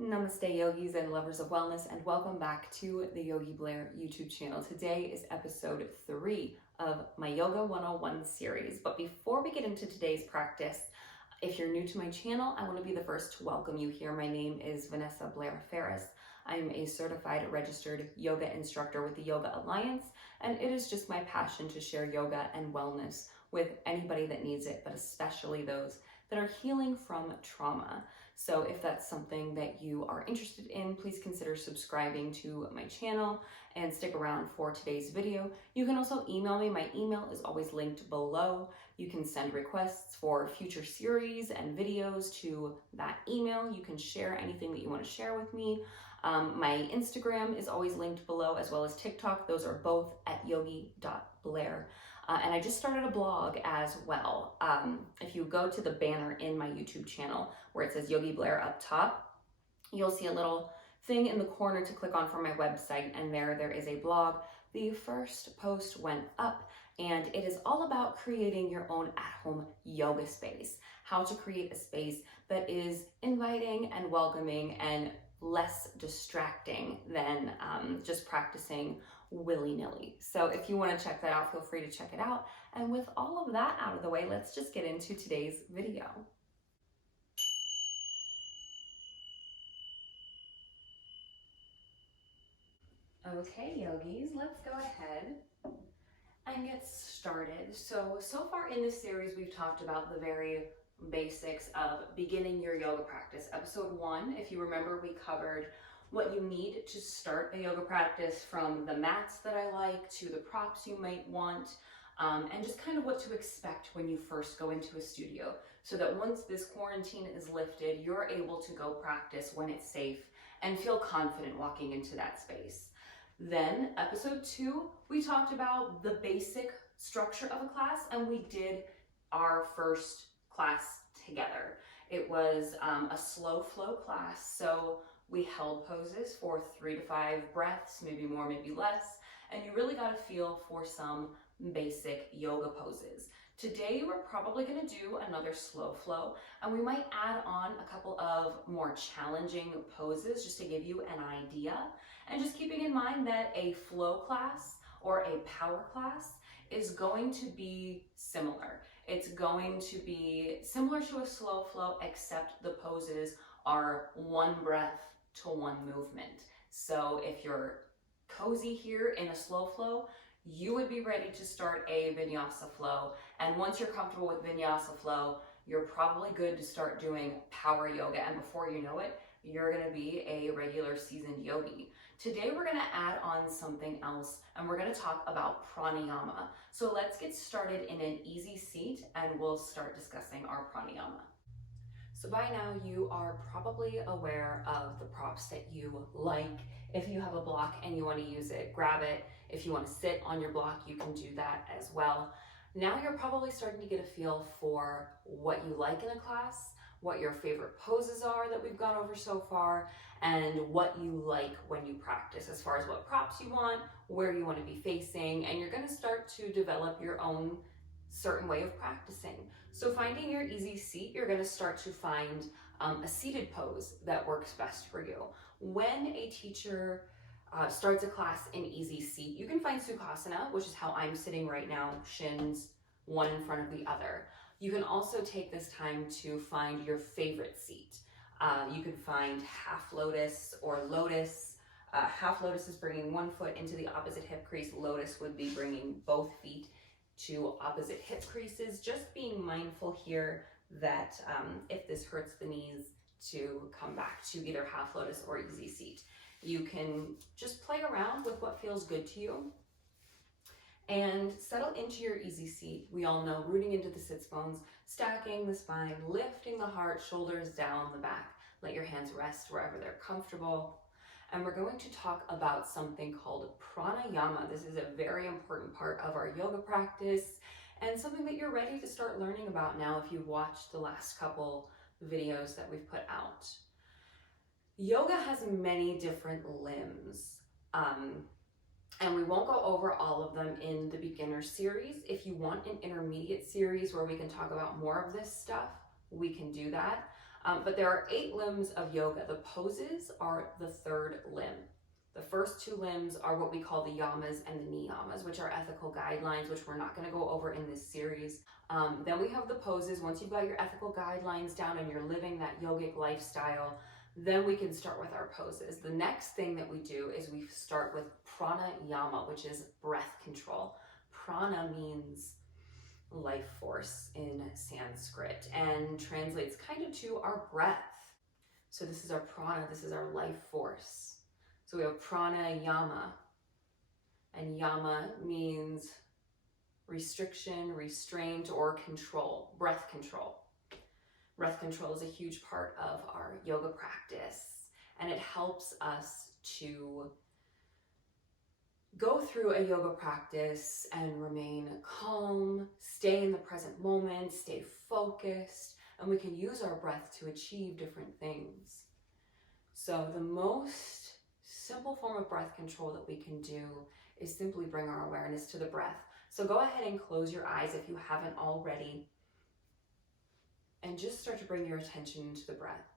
Namaste yogis and lovers of wellness, and welcome back to the Yogi Blair YouTube channel. Today is episode 3 of my Yoga 101 series. But before we get into today's practice, if you're new to my channel, I want to be the first to welcome you here. My name is Vanessa Blair Ferris. I'm a certified registered yoga instructor with the Yoga Alliance, and it is just my passion to share yoga and wellness with anybody that needs it, but especially those that are healing from trauma. So if that's something that you are interested in, please consider subscribing to my channel and stick around for today's video. You can also email me. My email is always linked below. You can send requests for future series and videos to that email. You can share anything that you want to share with me. My Instagram is always linked below, as well as TikTok. Those are both at yogi.blair. And I just started a blog as well. If you go to the banner in my YouTube channel where it says Yogi Blair up top, you'll see a little thing in the corner to click on for my website, and there is a blog. The first post went up, and it is all about creating your own at-home yoga space, how to create a space that is inviting and welcoming and less distracting than just practicing willy-nilly. So if you want to check that out, feel free to check it out. And with all of that out of the way, let's just get into today's video. Okay, yogis, let's go ahead and get started. So far in this series, we've talked about the very basics of beginning your yoga practice. Episode 1, if you remember, we covered what you need to start a yoga practice, from the mats that I like to the props you might want, and just kind of what to expect when you first go into a studio, so that once this quarantine is lifted, you're able to go practice when it's safe and feel confident walking into that space. Then episode 2, we talked about the basic structure of a class, and we did our first class together. It was a slow flow class, so we held poses for 3 to 5 breaths, maybe more, maybe less, and you really got a feel for some basic yoga poses. Today, we're probably going to do another slow flow, and we might add on a couple of more challenging poses just to give you an idea. And just keeping in mind that a flow class or a power class is going to be similar. It's going to be similar to a slow flow, except the poses are 1 breath to 1 movement. So if you're cozy here in a slow flow, you would be ready to start a vinyasa flow. And once you're comfortable with vinyasa flow, you're probably good to start doing power yoga. And before you know it, you're going to be a regular seasoned yogi. Today, we're going to add on something else, and we're going to talk about pranayama. So let's get started in an easy seat, and we'll start discussing our pranayama. So by now, you are probably aware of the props that you like. If you have a block and you want to use it, grab it. If you want to sit on your block, you can do that as well. Now you're probably starting to get a feel for what you like in a class, what your favorite poses are that we've gone over so far, and what you like when you practice, as far as what props you want, where you want to be facing, and you're going to start to develop your own certain way of practicing. So finding your easy seat, you're going to start to find a seated pose that works best for you. When a teacher starts a class in easy seat, you can find Sukhasana, which is how I'm sitting right now, shins one in front of the other. You can also take this time to find your favorite seat. You can find half lotus or lotus. Half lotus is bringing 1 foot into the opposite hip crease. Lotus would be bringing both feet to opposite hip creases. Just being mindful here that if this hurts the knees, to come back to either half lotus or easy seat. You can just play around with what feels good to you and settle into your easy seat. We all know rooting into the sits bones, stacking the spine, lifting the heart, shoulders down the back. Let your hands rest wherever they're comfortable. And we're going to talk about something called pranayama. This is a very important part of our yoga practice, and something that you're ready to start learning about now if you've watched the last couple videos that we've put out. Yoga has many different limbs, and we won't go over all of them in the beginner series. If you want an intermediate series where we can talk about more of this stuff, we can do that. But there are 8 limbs of yoga. The poses are the 3rd limb. The first 2 limbs are what we call the yamas and the niyamas, which are ethical guidelines, which we're not going to go over in this series. Then we have the poses. Once you've got your ethical guidelines down and you're living that yogic lifestyle, then we can start with our poses. The next thing that we do is we start with pranayama, which is breath control. Prana means life force in Sanskrit and translates kind of to our breath. So this is our prana, this is our life force. So we have pranayama, and yama means restriction, restraint, or control, breath control. Breath control is a huge part of our yoga practice, and it helps us to go through a yoga practice and remain calm, stay in the present moment, stay focused, and we can use our breath to achieve different things. So the most simple form of breath control that we can do is simply bring our awareness to the breath. So go ahead and close your eyes if you haven't already, and just start to bring your attention to the breath.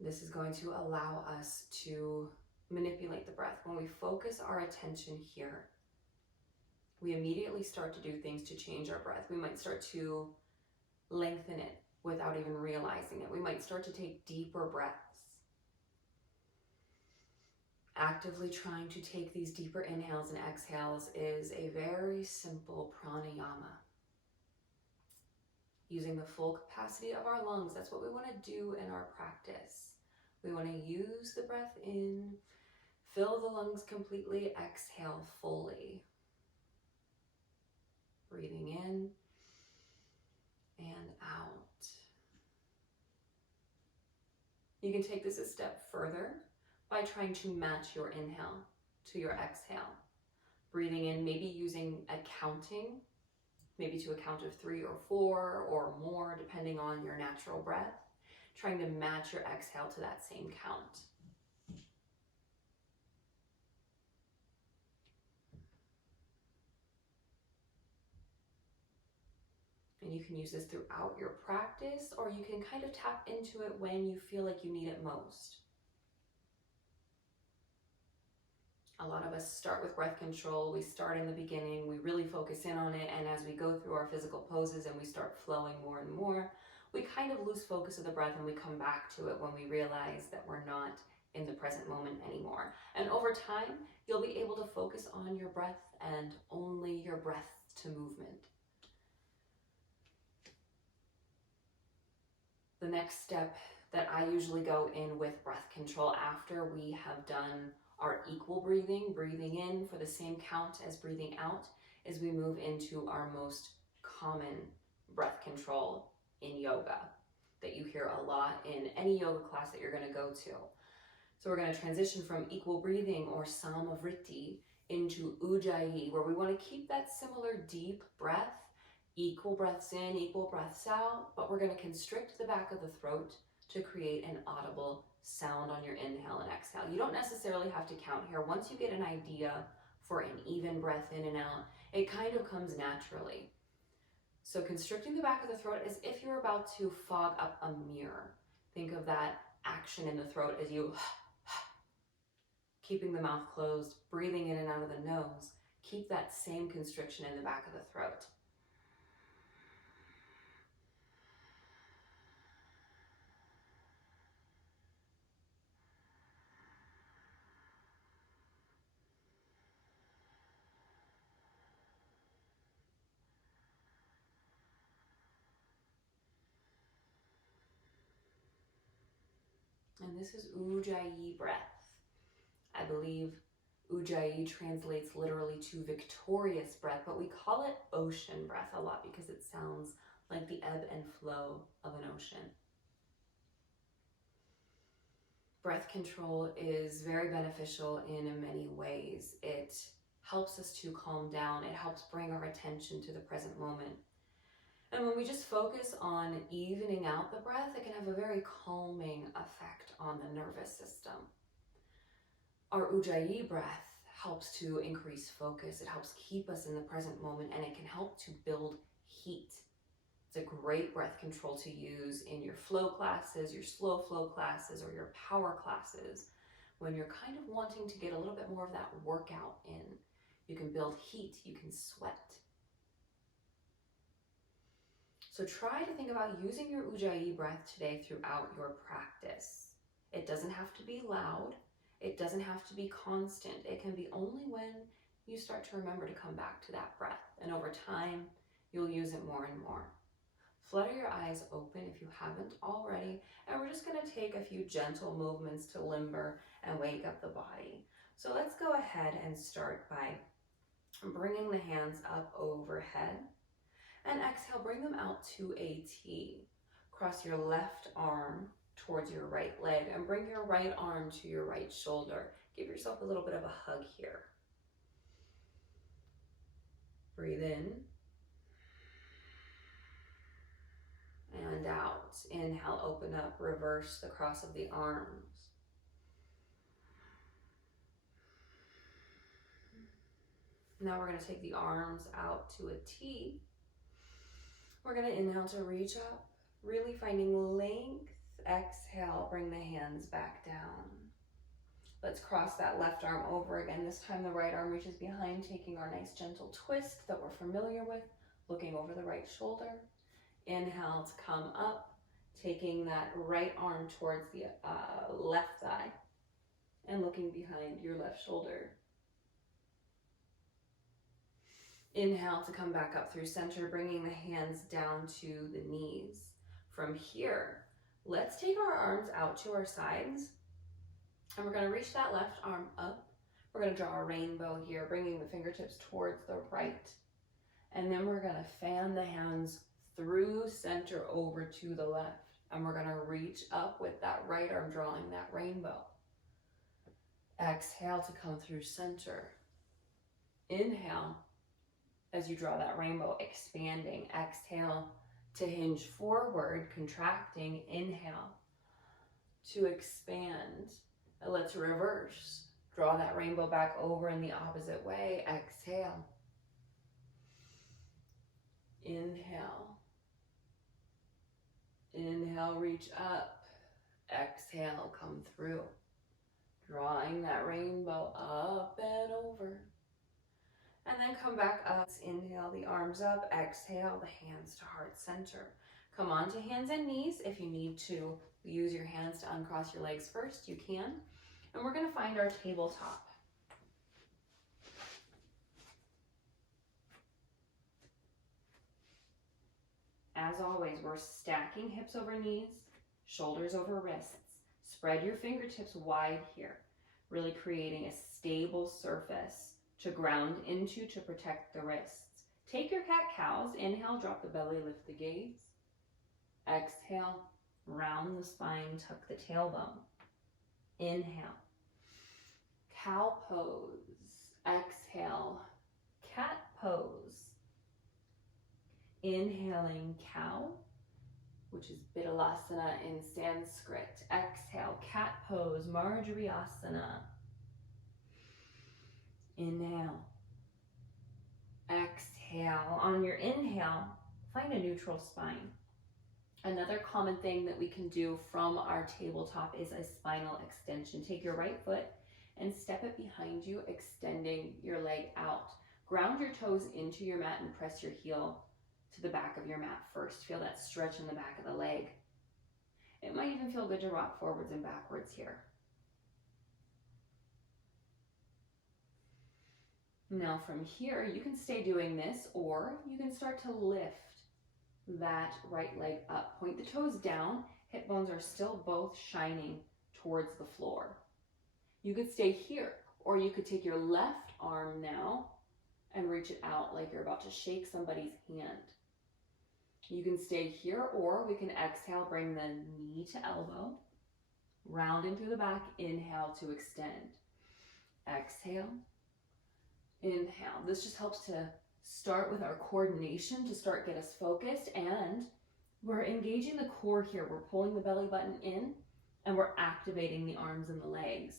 This is going to allow us to manipulate the breath. When we focus our attention here, we immediately start to do things to change our breath. We might start to lengthen it without even realizing it. We might start to take deeper breaths. Actively trying to take these deeper inhales and exhales is a very simple pranayama. Using the full capacity of our lungs, that's what we want to do in our practice. We want to use the breath in, fill the lungs completely, exhale fully. Breathing in and out. You can take this a step further by trying to match your inhale to your exhale. Breathing in, maybe using a counting, maybe to a count of 3 or 4 or more, depending on your natural breath. Trying to match your exhale to that same count. And you can use this throughout your practice, or you can kind of tap into it when you feel like you need it most. A lot of us start with breath control. We start in the beginning, we really focus in on it, and as we go through our physical poses and we start flowing more and more, we kind of lose focus of the breath and we come back to it when we realize that we're not in the present moment anymore. And over time, you'll be able to focus on your breath and only your breath to movement. The next step that I usually go in with breath control after we have done our equal breathing, breathing in for the same count as breathing out, is we move into our most common breath control in yoga that you hear a lot in any yoga class that you're going to go to. So we're going to transition from equal breathing or samavriti into ujjayi, where we want to keep that similar deep breath, equal breaths in, equal breaths out, but we're going to constrict the back of the throat to create an audible sound on your inhale and exhale. You don't necessarily have to count here. Once you get an idea for an even breath in and out, it kind of comes naturally. So constricting the back of the throat as if you're about to fog up a mirror. Think of that action in the throat as you keeping the mouth closed, breathing in and out of the nose. Keep that same constriction in the back of the throat. And this is ujjayi breath. I believe ujjayi translates literally to victorious breath, but we call it ocean breath a lot because it sounds like the ebb and flow of an ocean. Breath control is very beneficial in many ways. It helps us to calm down. It helps bring our attention to the present moment. And when we just focus on evening out the breath, it can have a very calming effect on the nervous system. Our ujjayi breath helps to increase focus. It helps keep us in the present moment, and it can help to build heat It's a great breath control to use in your flow classes, your slow flow classes, or your power classes. When you're kind of wanting to get a little bit more of that workout in, you can build heat, you can sweat. So try to think about using your Ujjayi breath today throughout your practice. It doesn't have to be loud. It doesn't have to be constant. It can be only when you start to remember to come back to that breath. And over time, you'll use it more and more. Flutter your eyes open if you haven't already. And we're just going to take a few gentle movements to limber and wake up the body. So let's go ahead and start by bringing the hands up overhead. And exhale, bring them out to a T. Cross your left arm towards your right leg and bring your right arm to your right shoulder. Give yourself a little bit of a hug here. Breathe in and out. Inhale, open up, reverse the cross of the arms. Now we're going to take the arms out to a T. We're going to inhale to reach up, really finding length. Exhale, bring the hands back down. Let's cross that left arm over again. This time the right arm reaches behind, taking our nice gentle twist that we're familiar with, looking over the right shoulder. Inhale to come up, taking that right arm towards the left thigh and looking behind your left shoulder. Inhale to come back up through center, bringing the hands down to the knees. From here, let's take our arms out to our sides, and we're going to reach that left arm up. We're going to draw a rainbow here, bringing the fingertips towards the right. And then we're going to fan the hands through center over to the left. And we're going to reach up with that right arm, drawing that rainbow. Exhale to come through center. Inhale as you draw that rainbow, expanding. Exhale to hinge forward, contracting. Inhale to expand. And let's reverse. Draw that rainbow back over in the opposite way. Exhale. Inhale. Inhale, reach up. Exhale, come through. Drawing that rainbow up and over. And then come back up. Inhale, the arms up. Exhale, the hands to heart center. Come on to hands and knees. If you need to use your hands to uncross your legs first, you can. And we're going to find our tabletop. As always, we're stacking hips over knees, shoulders over wrists. Spread your fingertips wide here, really creating a stable surface to ground into to protect the wrists. Take your cat-cows. Inhale, drop the belly, lift the gaze. Exhale, round the spine, tuck the tailbone. Inhale, cow pose. Exhale, cat pose. Inhaling cow, which is Bidhalasana in Sanskrit. Exhale, cat pose, Marjariasana. Inhale. Exhale. On your inhale, find a neutral spine. Another common thing that we can do from our tabletop is a spinal extension. Take your right foot and step it behind you, extending your leg out. Ground your toes into your mat and press your heel to the back of your mat first. Feel that stretch in the back of the leg. It might even feel good to rock forwards and backwards here. Now from here, you can stay doing this, or you can start to lift that right leg up. Point the toes down. Hip bones are still both shining towards the floor. You could stay here, or you could take your left arm now and reach it out like you're about to shake somebody's hand. You can stay here, or we can exhale, bring the knee to elbow, round in through the back, inhale to extend. Exhale, inhale. This just helps to start with our coordination, to start get us focused, and we're engaging the core here. We're pulling the belly button in, and we're activating the arms and the legs.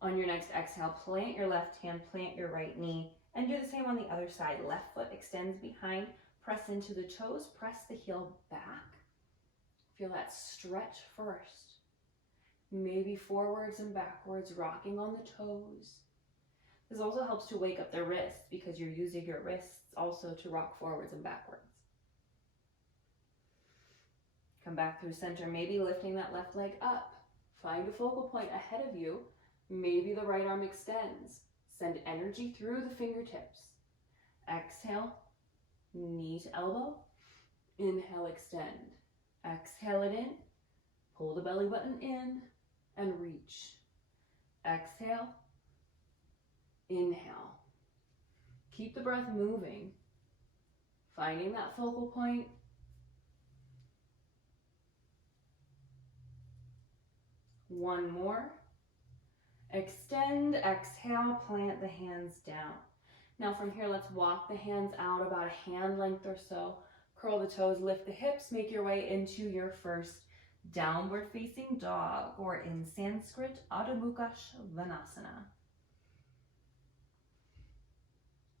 On your next exhale, plant your left hand, plant your right knee, and do the same on the other side. Left foot extends behind, Press into the toes, press the heel back. Feel that stretch first. Maybe forwards and backwards, rocking on the toes. This also helps to wake up the wrists because you're using your wrists also to rock forwards and backwards. Come back through center, maybe lifting that left leg up. Find a focal point ahead of you. Maybe the right arm extends. Send energy through the fingertips. Exhale, knee to elbow. Inhale, extend. Exhale it in. Pull the belly button in and reach. Exhale, inhale. Keep the breath moving. Finding that focal point. One more. Extend, exhale, plant the hands down. Now from here, let's walk the hands out about a hand length or so. Curl the toes, lift the hips, make your way into your first downward facing dog, or in Sanskrit, Adho Mukha Svanasana.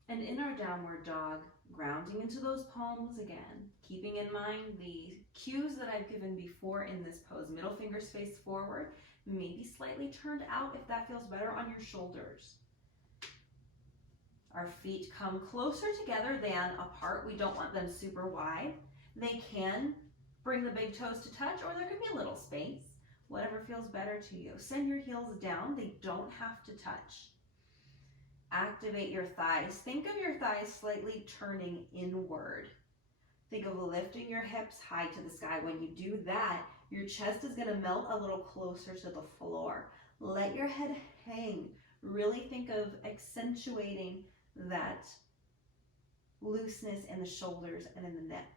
And in our downward dog, grounding into those palms again, keeping in mind the cues that I've given before in this pose. Middle fingers face forward, maybe slightly turned out if that feels better on your shoulders. Our feet come closer together than apart. We don't want them super wide. They can bring the big toes to touch, or there could be a little space, whatever feels better to you. Send your heels down. They don't have to touch. Activate your thighs. Think of your thighs slightly turning inward. Think of lifting your hips high to the sky. When you do that, your chest is going to melt a little closer to the floor. Let your head hang. Really think of accentuating that looseness in the shoulders and in the neck.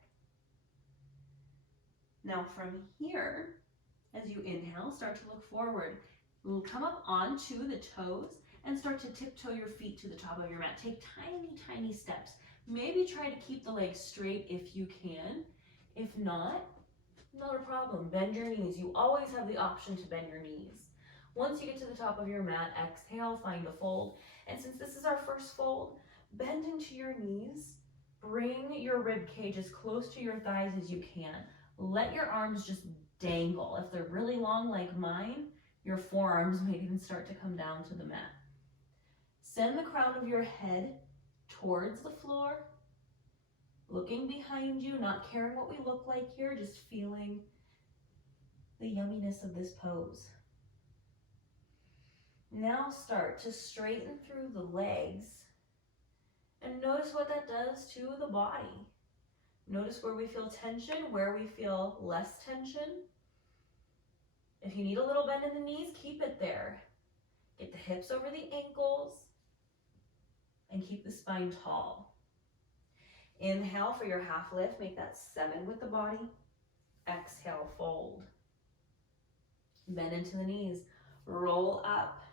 Now from here, as you inhale, start to look forward. Come up onto the toes and start to tiptoe your feet to the top of your mat. Take tiny, tiny steps. Maybe try to keep the legs straight if you can. If not, not a problem. Bend your knees. You always have the option to bend your knees. Once you get to the top of your mat, exhale, find a fold. And since this is our first fold, bend into your knees. Bring your rib cage as close to your thighs as you can. Let your arms just dangle. If they're really long like mine, your forearms may even start to come down to the mat. Send the crown of your head towards the floor, looking behind you, not caring what we look like here, just feeling the yumminess of this pose. Now start to straighten through the legs and notice what that does to the body. Notice where we feel tension, where we feel less tension. If you need a little bend in the knees, keep it there. Get the hips over the ankles and keep the spine tall. Inhale for your half lift, make that 7 with the body. Exhale, fold. Bend into the knees, roll up.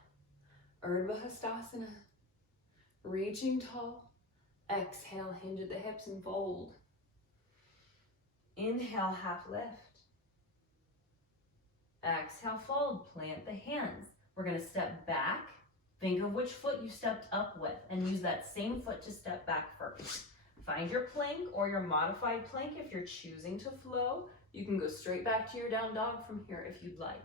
Urdhva Hastasana, reaching tall. Exhale, hinge at the hips and fold. Inhale, half lift. Exhale, fold, plant the hands. We're gonna step back. Think of which foot you stepped up with and use that same foot to step back first. Find your plank or your modified plank if you're choosing to flow. You can go straight back to your down dog from here if you'd like.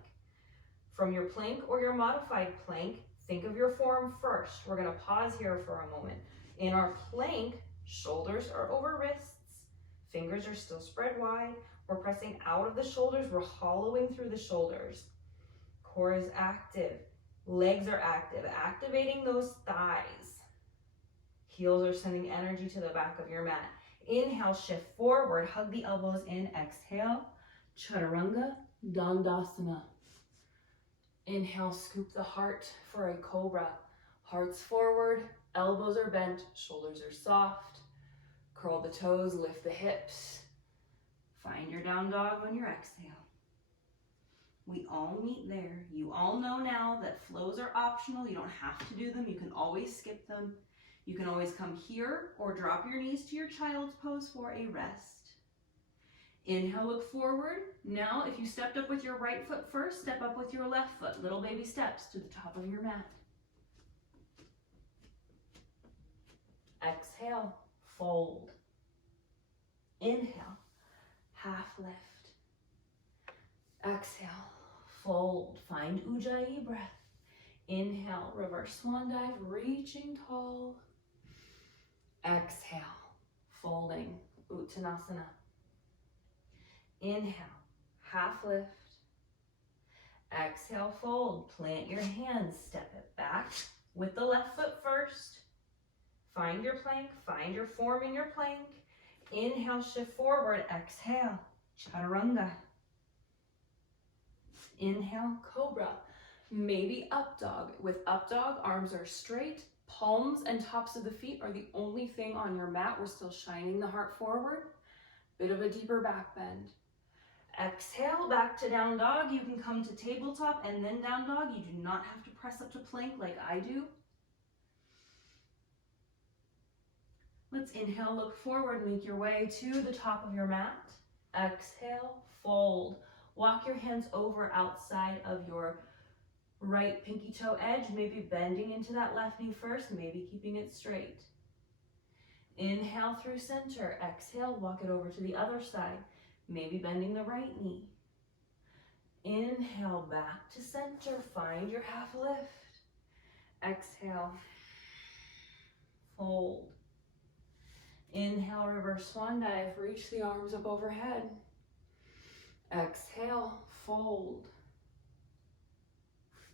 From your plank or your modified plank, think of your form first. We're gonna pause here for a moment. In our plank, shoulders are over wrists, fingers are still spread wide. We're pressing out of the shoulders, we're hollowing through the shoulders. Core is active, legs are active, activating those thighs. Heels are sending energy to the back of your mat. Inhale, shift forward, hug the elbows in. Exhale, Chaturanga Dandasana. Inhale, scoop the heart for a cobra. Heart's forward, elbows are bent, shoulders are soft. Curl the toes, lift the hips. Find your down dog on your exhale. We all meet there. You all know now that flows are optional. You don't have to do them. You can always skip them. You can always come here or drop your knees to your child's pose for a rest. Inhale, look forward. Now, if you stepped up with your right foot first, step up with your left foot. Little baby steps to the top of your mat. Exhale, fold. Inhale, half lift. Exhale, fold, find Ujjayi breath. Inhale, reverse swan dive, reaching tall. Exhale, folding, Uttanasana. Inhale, half lift. Exhale, fold, plant your hands, step it back with the left foot first. Find your plank, find your form in your plank. Inhale, shift forward, exhale, chaturanga. Inhale, cobra. Maybe up dog. With up dog, arms are straight, palms and tops of the feet are the only thing on your mat. We're still shining the heart forward. Bit of a deeper back bend. Exhale, back to down dog. You can come to tabletop and then down dog. You do not have to press up to plank like I do. Let's inhale, look forward, make your way to the top of your mat. Exhale, fold. Walk your hands over outside of your right pinky toe edge, maybe bending into that left knee first, maybe keeping it straight. Inhale through center. Exhale, walk it over to the other side, maybe bending the right knee. Inhale, back to center. Find your half lift. Exhale, fold. Inhale, reverse swan dive. Reach the arms up overhead. Exhale, fold.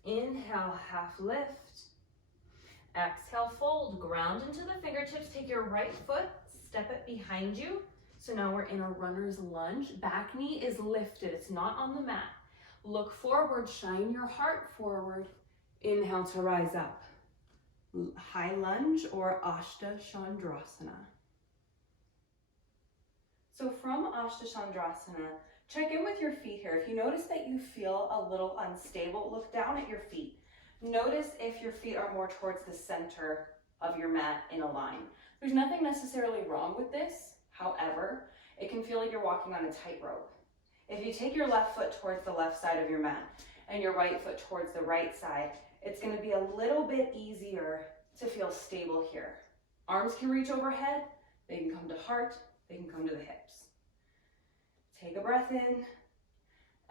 Inhale, half lift. Exhale, fold. Ground into the fingertips. Take your right foot, step it behind you. So now we're in a runner's lunge. Back knee is lifted. It's not on the mat. Look forward. Shine your heart forward. Inhale to rise up. High lunge or Ashta Chandrasana. So from Ashta Chandrasana, check in with your feet here. If you notice that you feel a little unstable, look down at your feet. Notice if your feet are more towards the center of your mat in a line. There's nothing necessarily wrong with this. However, it can feel like you're walking on a tightrope. If you take your left foot towards the left side of your mat and your right foot towards the right side, it's going to be a little bit easier to feel stable here. Arms can reach overhead, they can come to heart, they can come to the hips. Take a breath in.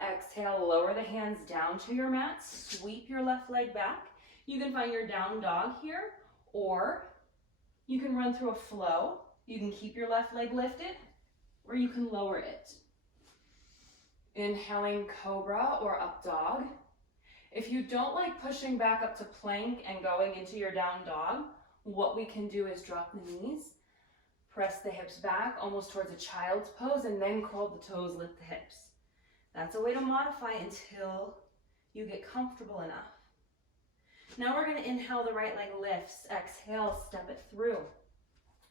Exhale, lower the hands down to your mat. Sweep your left leg back. You can find your down dog here, or you can run through a flow. You can keep your left leg lifted, or you can lower it. Inhaling cobra or up dog. If you don't like pushing back up to plank and going into your down dog, what we can do is drop the knees. Press the hips back, almost towards a child's pose, and then curl the toes, lift the hips. That's a way to modify until you get comfortable enough. Now we're going to inhale, the right leg lifts. Exhale, step it through.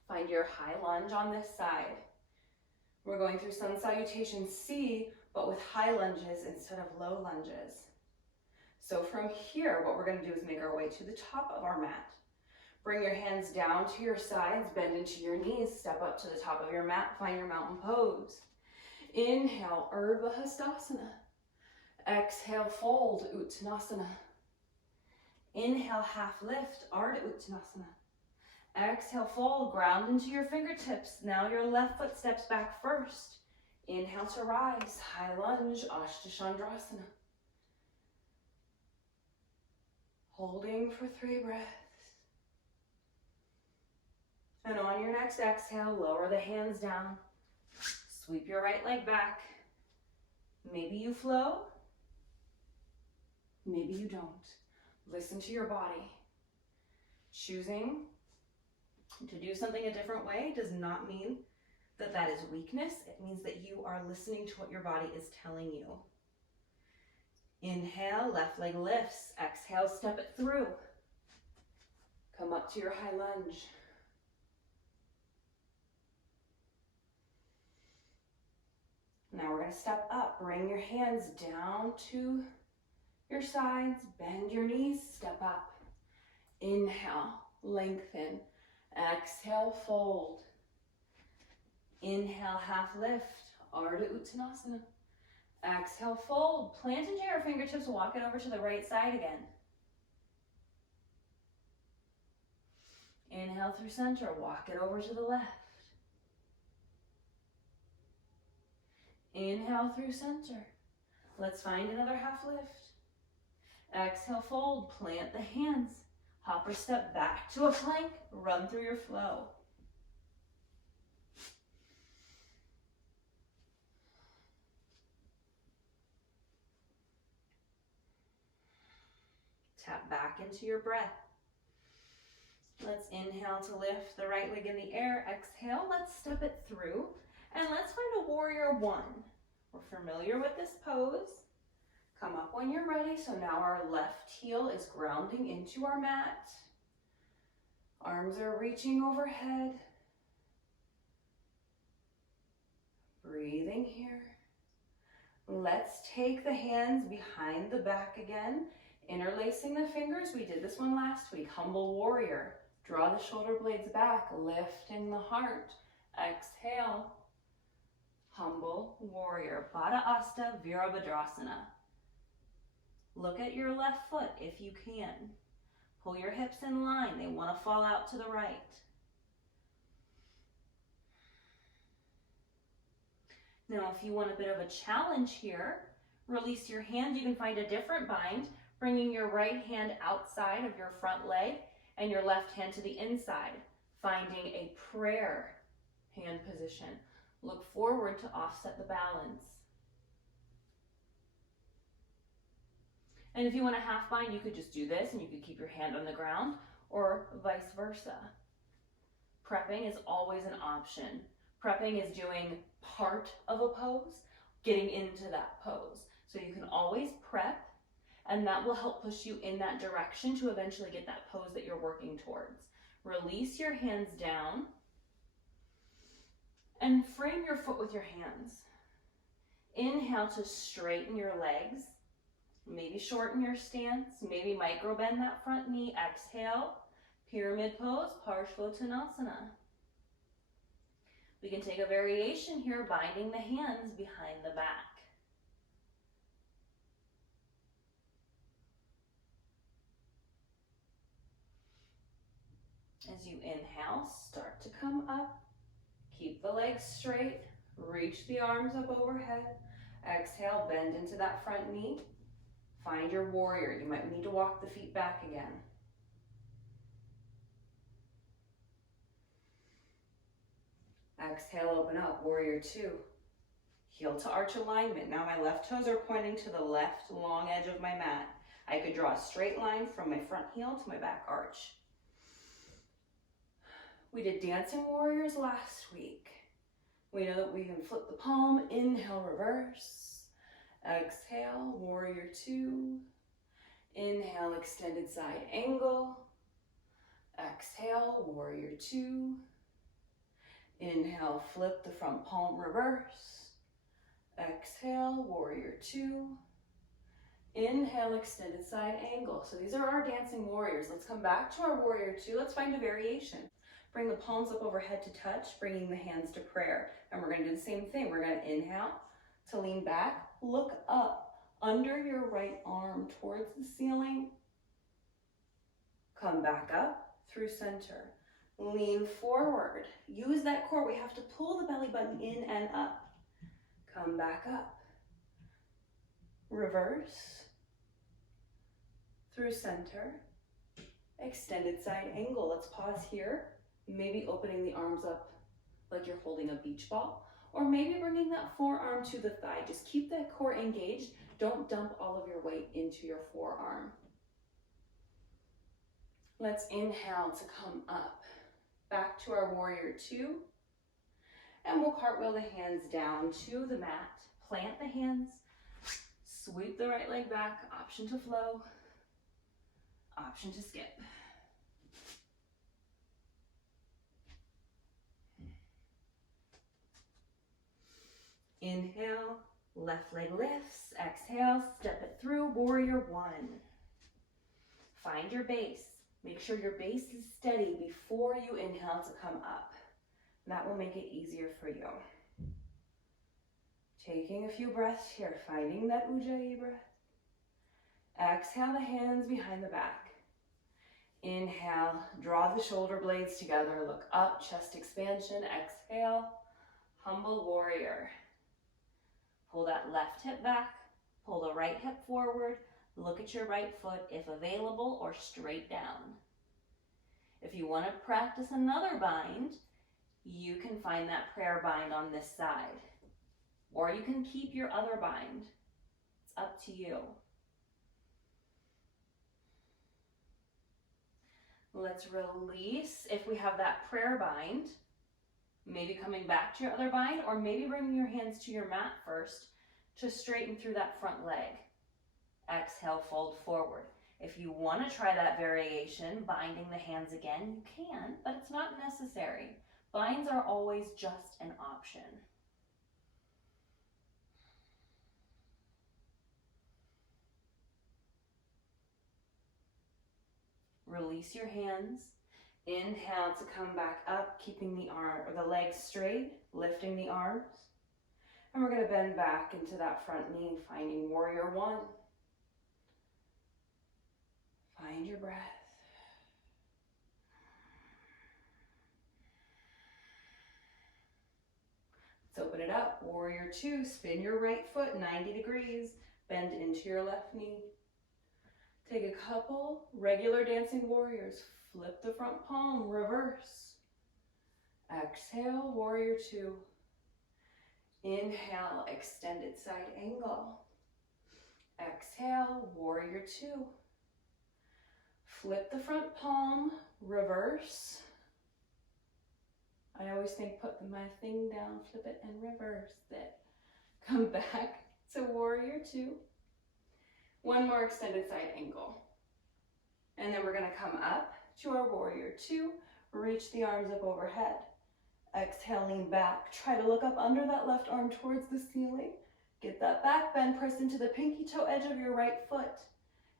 Find your high lunge on this side. We're going through sun salutation C, but with high lunges instead of low lunges. So from here, what we're going to do is make our way to the top of our mat. Bring your hands down to your sides, bend into your knees, step up to the top of your mat, find your mountain pose. Inhale, Urdhva Hastasana. Exhale, fold, Uttanasana. Inhale, half lift, Ardha Uttanasana. Exhale, fold, ground into your fingertips. Now your left foot steps back first. Inhale to rise, high lunge, Ashta Chandrasana. Holding for 3 breaths. And on your next exhale, lower the hands down. Sweep your right leg back. Maybe you flow. Maybe you don't. Listen to your body. Choosing to do something a different way does not mean that that is weakness. It means that you are listening to what your body is telling you. Inhale, left leg lifts. Exhale, step it through. Come up to your high lunge. Now we're going to step up. Bring your hands down to your sides. Bend your knees. Step up. Inhale. Lengthen. Exhale. Fold. Inhale. Half lift. Ardha Uttanasana. Exhale. Fold. Plant into your fingertips. Walk it over to the right side again. Inhale through center. Walk it over to the left. Inhale through center. Let's find another half lift. Exhale, fold, plant the hands. Hop or step back to a plank, run through your flow. Tap back into your breath. Let's inhale to lift the right leg in the air. Exhale, let's step it through. And let's find a warrior one. We're familiar with this pose. Come up when you're ready. So now our left heel is grounding into our mat. Arms are reaching overhead. Breathing here. Let's take the hands behind the back again. Interlacing the fingers. We did this one last week. Humble warrior. Draw the shoulder blades back, lifting the heart. Exhale. Humble warrior. Baddha Asta Virabhadrasana. Look at your left foot if you can. Pull your hips in line. They want to fall out to the right. Now, if you want a bit of a challenge here, release your hand. You can find a different bind, bringing your right hand outside of your front leg and your left hand to the inside, finding a prayer hand position. Look forward to offset the balance. And if you want a half bind, you could just do this and you could keep your hand on the ground, or vice versa. Prepping is always an option. Prepping is doing part of a pose, getting into that pose. So you can always prep, and that will help push you in that direction to eventually get that pose that you're working towards. Release your hands down and frame your foot with your hands. Inhale to straighten your legs. Maybe shorten your stance. Maybe micro bend that front knee. Exhale, pyramid pose, Parshvottanasana. We can take a variation here, binding the hands behind the back. As you inhale, start to come up. Keep the legs straight. Reach the arms up overhead. Exhale, bend into that front knee. Find your warrior. You might need to walk the feet back again. Exhale, open up, warrior two. Heel to arch alignment. Now my left toes are pointing to the left long edge of my mat. I could draw a straight line from my front heel to my back arch. We did dancing warriors last week. We know that we can flip the palm, inhale, reverse. Exhale, warrior two. Inhale, extended side angle. Exhale, warrior two. Inhale, flip the front palm, reverse. Exhale, warrior two. Inhale, extended side angle. So these are our dancing warriors. Let's come back to our warrior two. Let's find a variation. Bring the palms up overhead to touch, bringing the hands to prayer. And we're gonna do the same thing. We're gonna inhale to lean back, look up under your right arm towards the ceiling. Come back up through center. Lean forward. Use that core. We have to pull the belly button in and up. Come back up. Reverse. Through center. Extended side angle. Let's pause here. Maybe opening the arms up like you're holding a beach ball. Or maybe bringing that forearm to the thigh. Just keep that core engaged. Don't dump all of your weight into your forearm. Let's inhale to come up. Back to our warrior two. And we'll cartwheel the hands down to the mat. Plant the hands. Sweep the right leg back. Option to flow. Option to skip. Inhale, left leg lifts. Exhale, step it through, warrior one. Find your base. Make sure your base is steady before you inhale to come up. That will make it easier for you. Taking a few breaths here, finding that Ujjayi breath. Exhale the hands behind the back. Inhale, draw the shoulder blades together, look up, chest expansion. Exhale, humble warrior. Pull that left hip back, pull the right hip forward, look at your right foot if available or straight down. If you want to practice another bind, you can find that prayer bind on this side, or you can keep your other bind. It's up to you. Let's release if we have that prayer bind, maybe coming back to your other bind, or maybe bringing your hands to your mat first to straighten through that front leg. Exhale, fold forward. If you want to try that variation, binding the hands again, you can, but it's not necessary. Binds are always just an option. Release your hands. Inhale to come back up, keeping the arm or the legs straight, lifting the arms. And we're going to bend back into that front knee, finding warrior one. Find your breath. Let's open it up. Warrior two, spin your right foot 90 degrees, bend into your left knee. Take a couple regular dancing warriors. Flip the front palm, reverse. Exhale, warrior two. Inhale, extended side angle. Exhale, warrior two. Flip the front palm, reverse. I always think put my thing down, flip it and reverse it. Come back to warrior two. One more extended side angle. And then we're going to come up to our warrior two. Reach the arms up overhead. Exhale, lean back. Try to look up under that left arm towards the ceiling. Get that back bend, press into the pinky toe edge of your right foot.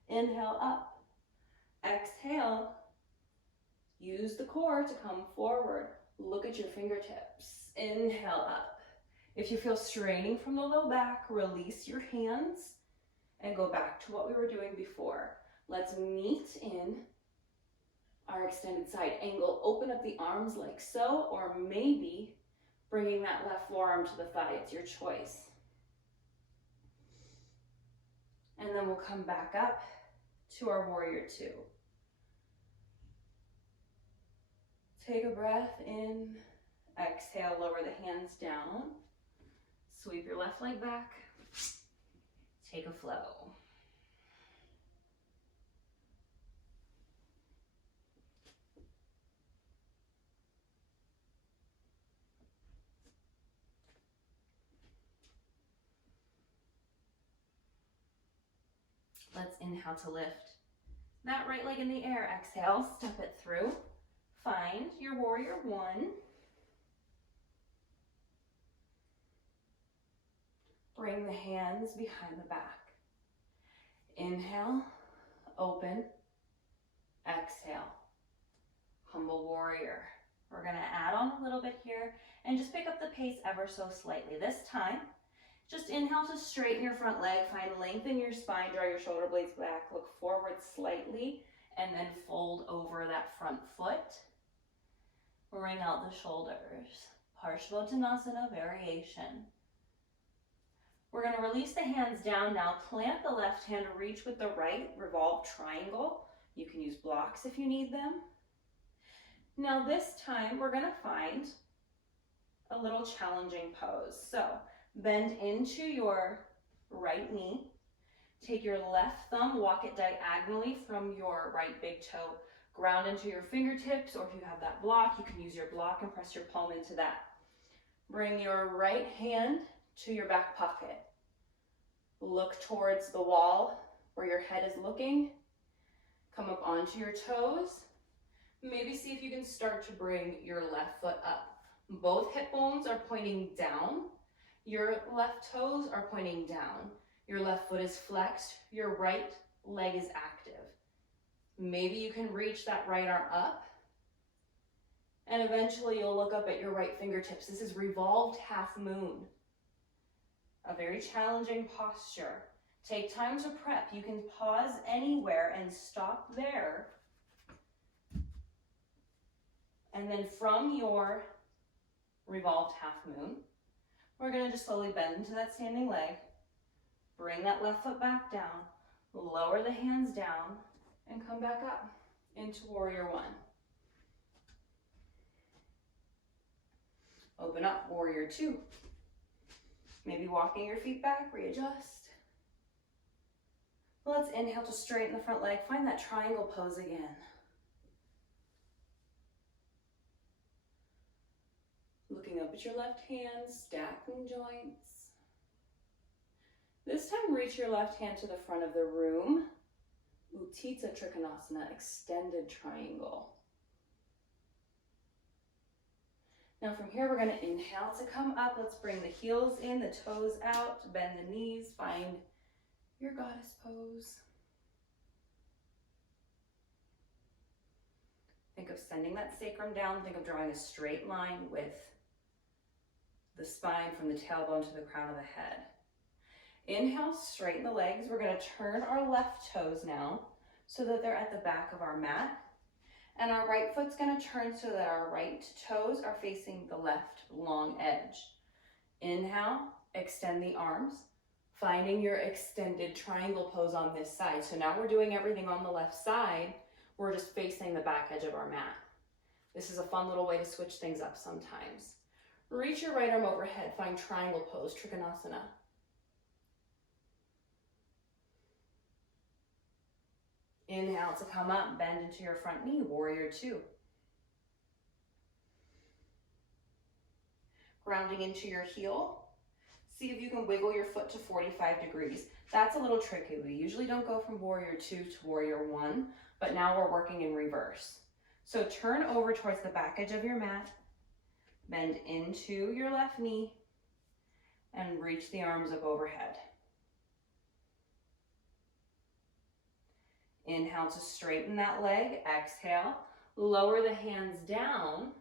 Inhale up. Exhale. Use the core to come forward. Look at your fingertips. Inhale up. If you feel straining from the low back, release your hands and go back to what we were doing before. Let's meet in our extended side angle. Open up the arms like so, or maybe bringing that left forearm to the thigh. It's your choice. And then we'll come back up to our warrior two. Take a breath in. Exhale, lower the hands down. Sweep your left leg back. Take a flow. Let's inhale to lift that right leg in the air. Exhale, step it through. Find your warrior one. Bring the hands behind the back. Inhale, open. Exhale, humble warrior. We're going to add on a little bit here and just pick up the pace ever so slightly. This time, just inhale to straighten your front leg, find length in your spine, draw your shoulder blades back, look forward slightly, and then fold over that front foot. Bring out the shoulders. Parsvottanasana variation. We're going to release the hands down now. Plant the left hand, reach with the right, revolve triangle. You can use blocks if you need them. Now this time we're going to find a little challenging pose. So bend into your right knee. Take your left thumb, walk it diagonally from your right big toe. Ground into your fingertips, or if you have that block, you can use your block and press your palm into that. Bring your right hand to your back pocket. Look towards the wall where your head is looking. Come up onto your toes. Maybe see if you can start to bring your left foot up. Both hip bones are pointing down. Your left toes are pointing down. Your left foot is flexed. Your right leg is active. Maybe you can reach that right arm up. And eventually you'll look up at your right fingertips. This is revolved half moon. A very challenging posture. Take time to prep. You can pause anywhere and stop there. And then from your revolved half moon, We're going to just slowly bend into that standing leg. Bring that left foot back down. Lower the hands down and come back up into warrior one. Open up, warrior two. Maybe walking your feet back, readjust. Let's inhale to straighten the front leg. Find that triangle pose again. Looking up at your left hand, stacking joints. This time, reach your left hand to the front of the room. Utthita Trikonasana, extended triangle. Now from here, we're going to inhale to come up. Let's bring the heels in, the toes out, bend the knees, find your goddess pose. Think of sending that sacrum down. Think of drawing a straight line with the spine from the tailbone to the crown of the head. Inhale, straighten the legs. We're going to turn our left toes now so that they're at the back of our mat. And our right foot's going to turn so that our right toes are facing the left long edge. Inhale, extend the arms, finding your extended triangle pose on this side. So now we're doing everything on the left side. We're just facing the back edge of our mat. This is a fun little way to switch things up sometimes. Reach your right arm overhead, find triangle pose, Trikonasana. Inhale to come up, bend into your front knee, warrior two. Grounding into your heel. See if you can wiggle your foot to 45 degrees. That's a little tricky. We usually don't go from warrior two to warrior one, but now we're working in reverse. So turn over towards the back edge of your mat, bend into your left knee, and reach the arms up overhead. Inhale to straighten that leg. Exhale, lower the hands down.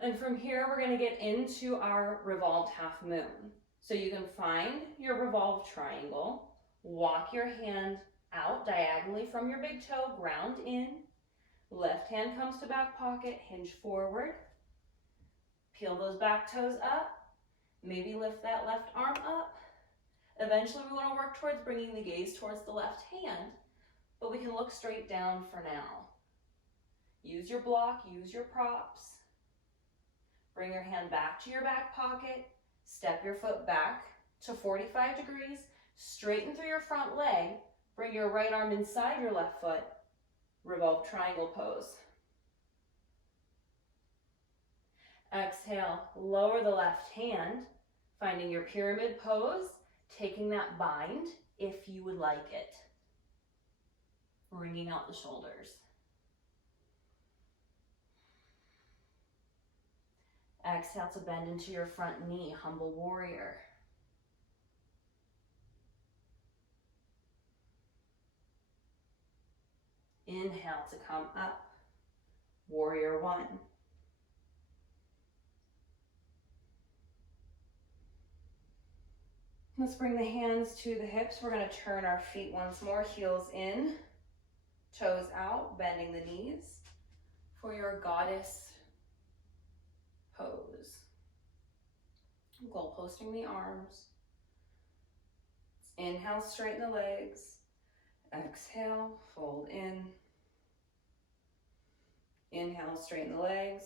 And from here, we're going to get into our revolved half moon. So you can find your revolved triangle, walk your hand out diagonally from your big toe, ground in. Left hand comes to back pocket, hinge forward. Peel those back toes up. Maybe lift that left arm up. Eventually, we want to work towards bringing the gaze towards the left hand, but we can look straight down for now. Use your block, use your props. Bring your hand back to your back pocket. Step your foot back to 45 degrees. Straighten through your front leg. Bring your right arm inside your left foot. Revolve triangle pose. Exhale, lower the left hand, finding your pyramid pose. Taking that bind if you would like it. Bringing out the shoulders. Exhale to bend into your front knee, humble warrior. Inhale to come up, warrior one. Let's bring the hands to the hips. We're going to turn our feet once more, heels in, toes out, bending the knees for your goddess pose. Goal posting the arms. Inhale, straighten the legs. Exhale, fold in. Inhale, straighten the legs.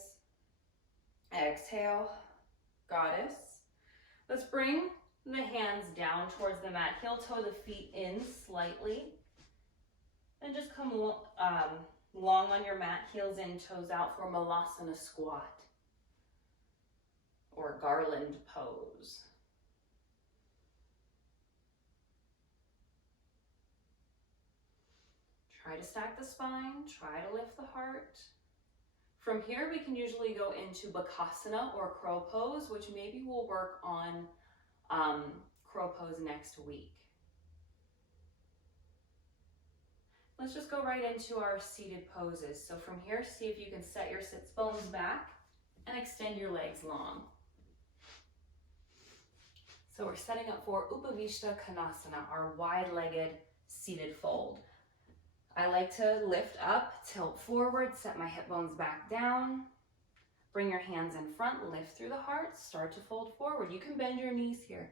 Exhale, goddess. Let's bring the hands down towards the mat, heel toe the feet in slightly, and just come long on your mat, heels in, toes out for Malasana squat or garland pose. Try to stack the spine, try to lift the heart. From here, we can usually go into Bakasana or crow pose, which maybe we'll work on crow pose next week. Let's just go right into our seated poses. So from here, see if you can set your sits bones back and extend your legs long. So we're setting up for Upavishta Konasana, our wide-legged seated fold. I like to lift up, tilt forward, set my hip bones back down, Bring your hands in front, lift through the heart, start to fold forward. You can bend your knees here.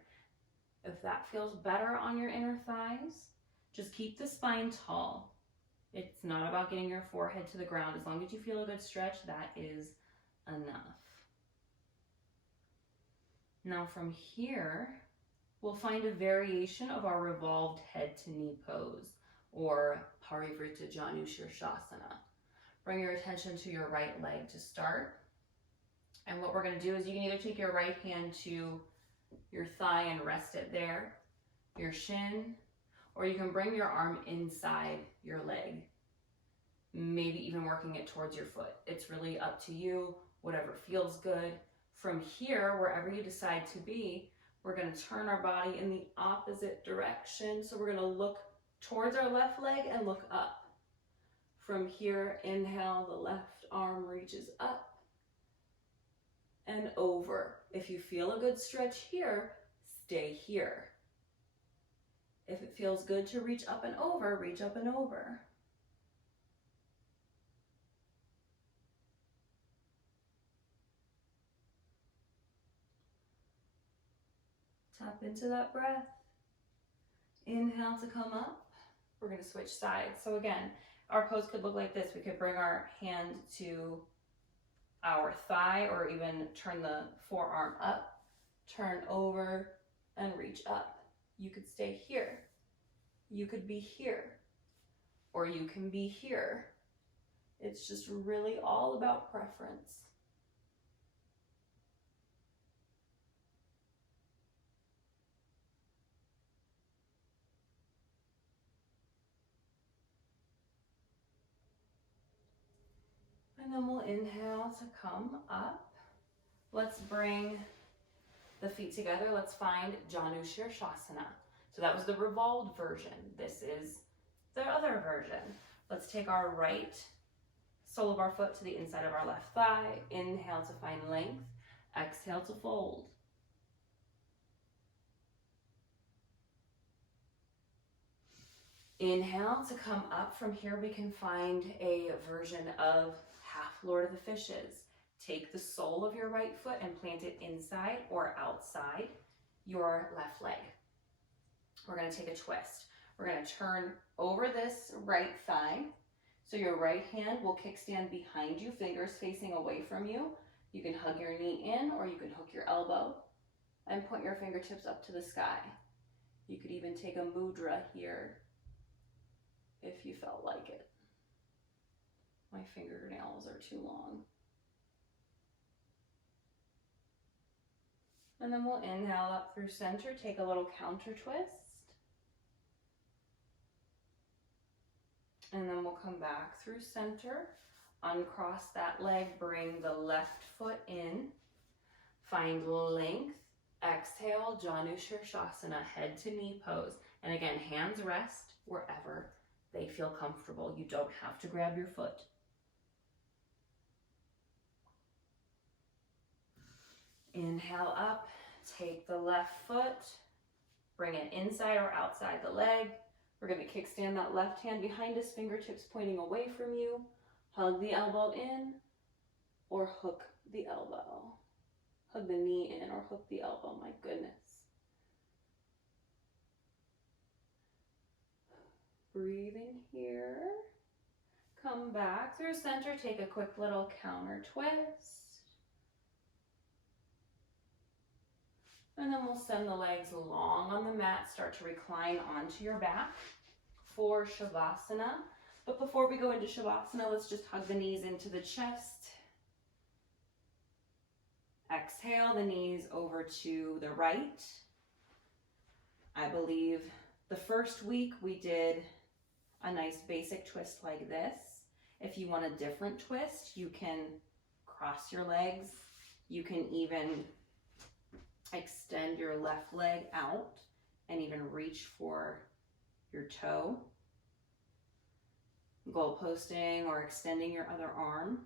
If that feels better on your inner thighs, just keep the spine tall. It's not about getting your forehead to the ground. As long as you feel a good stretch, that is enough. Now from here, we'll find a variation of our revolved head to knee pose, or Parivrtta Janu Shirshasana. Bring your attention to your right leg to start. And what we're going to do is you can either take your right hand to your thigh and rest it there, your shin, or you can bring your arm inside your leg, maybe even working it towards your foot. It's really up to you, whatever feels good. From here, wherever you decide to be, we're going to turn our body in the opposite direction. So we're going to look towards our left leg and look up. From here, inhale, the left arm reaches up and over. If you feel a good stretch here, stay here. If it feels good to reach up and over, reach up and over. Tap into that breath. Inhale to come up. We're going to switch sides. So again, our pose could look like this. We could bring our hand to our thigh or even turn the forearm up, turn over and reach up. You could stay here. You could be here, or you can be here. It's just really all about preference. And then we'll inhale to come up. Let's bring the feet together. Let's find Janu Shirshasana. So that was the revolved version. This is the other version. Let's take our right sole of our foot to the inside of our left thigh. Inhale to find length. Exhale to fold. Inhale to come up. From here we can find a version of half Lord of the Fishes. Take the sole of your right foot and plant it inside or outside your left leg. We're going to take a twist. We're going to turn over this right thigh. So your right hand will kickstand behind you, fingers facing away from you. You can hug your knee in or you can hook your elbow and point your fingertips up to the sky. You could even take a mudra here if you felt like it. My fingernails are too long. And then we'll inhale up through center, take a little counter twist. And then we'll come back through center, uncross that leg, bring the left foot in, find length, exhale, Janu Shirshasana, head to knee pose. And again, hands rest wherever they feel comfortable. You don't have to grab your foot. Inhale up, take the left foot, bring it inside or outside the leg. We're going to kickstand that left hand behind us, fingertips pointing away from you. Hug the elbow in or hook the elbow. Hug the knee in or hook the elbow, my goodness. Breathing here. Come back through center, take a quick little counter twist. And then we'll send the legs long on the mat, start to recline onto your back for Savasana. But before we go into Savasana, let's just hug the knees into the chest. Exhale, the knees over to the right. I believe the first week we did a nice basic twist like this. If you want a different twist, you can cross your legs. You can even extend your left leg out and even reach for your toe. Goal posting or extending your other arm.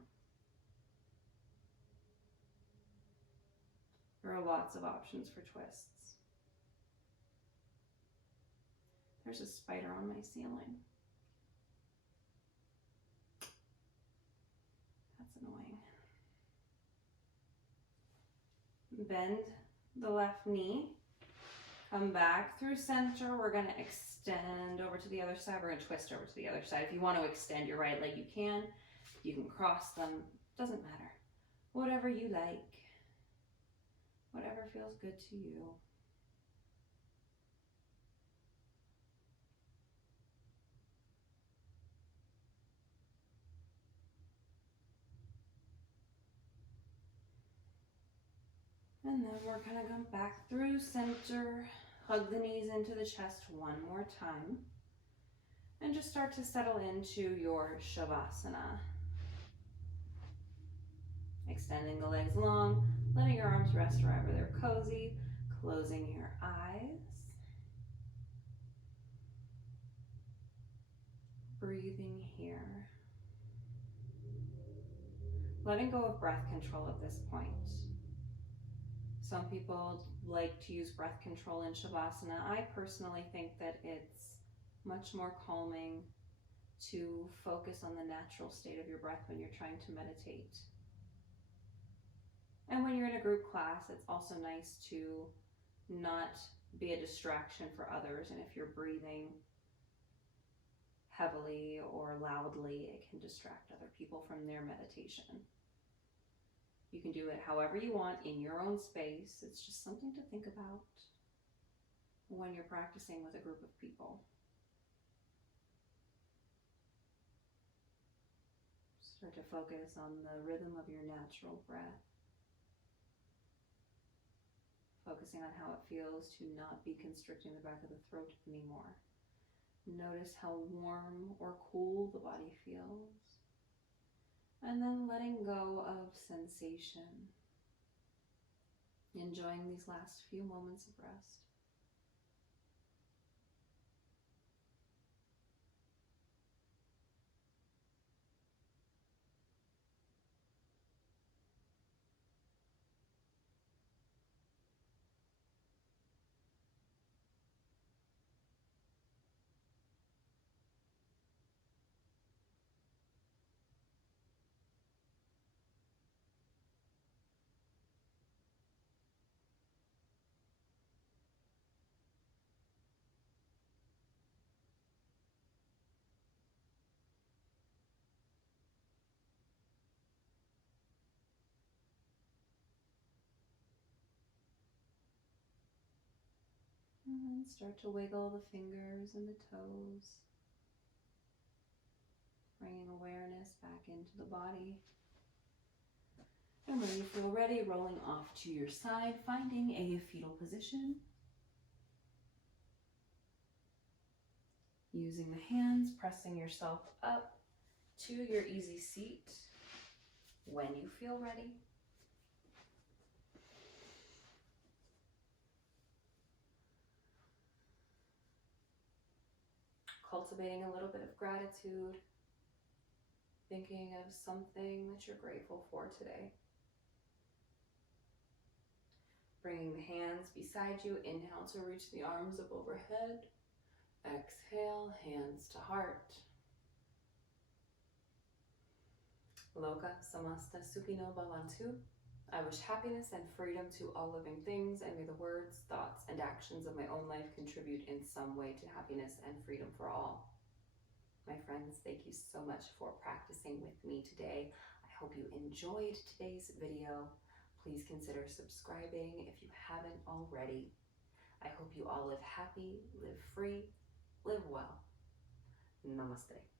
There are lots of options for twists. There's a spider on my ceiling. That's annoying. Bend the left knee. Come back through center. We're going to extend over to the other side. We're going to twist over to the other side. If you want to extend your right leg, you can. You can cross them. Doesn't matter. Whatever you like. Whatever feels good to you. And then we're going to come back through center. Hug the knees into the chest one more time. And just start to settle into your Savasana. Extending the legs long, letting your arms rest wherever they're cozy, closing your eyes. Breathing here. Letting go of breath control at this point. Some people like to use breath control in Shavasana. I personally think that it's much more calming to focus on the natural state of your breath when you're trying to meditate. And when you're in a group class, it's also nice to not be a distraction for others. And if you're breathing heavily or loudly, it can distract other people from their meditation. You can do it however you want in your own space. It's just something to think about when you're practicing with a group of people. Start to focus on the rhythm of your natural breath. Focusing on how it feels to not be constricting the back of the throat anymore. Notice how warm or cool the body feels. And then letting go of sensation. Enjoying these last few moments of rest. And then start to wiggle the fingers and the toes. Bringing awareness back into the body. And when you feel ready, rolling off to your side, finding a fetal position. Using the hands, pressing yourself up to your easy seat when you feel ready. Cultivating a little bit of gratitude, thinking of something that you're grateful for today. Bringing the hands beside you, inhale to reach the arms up overhead. Exhale, hands to heart. Loka samasta sukhino bhavantu. I wish happiness and freedom to all living things, and may the words, thoughts, and actions of my own life contribute in some way to happiness and freedom for all. My friends, thank you so much for practicing with me today. I hope you enjoyed today's video. Please consider subscribing if you haven't already. I hope you all live happy, live free, live well. Namaste.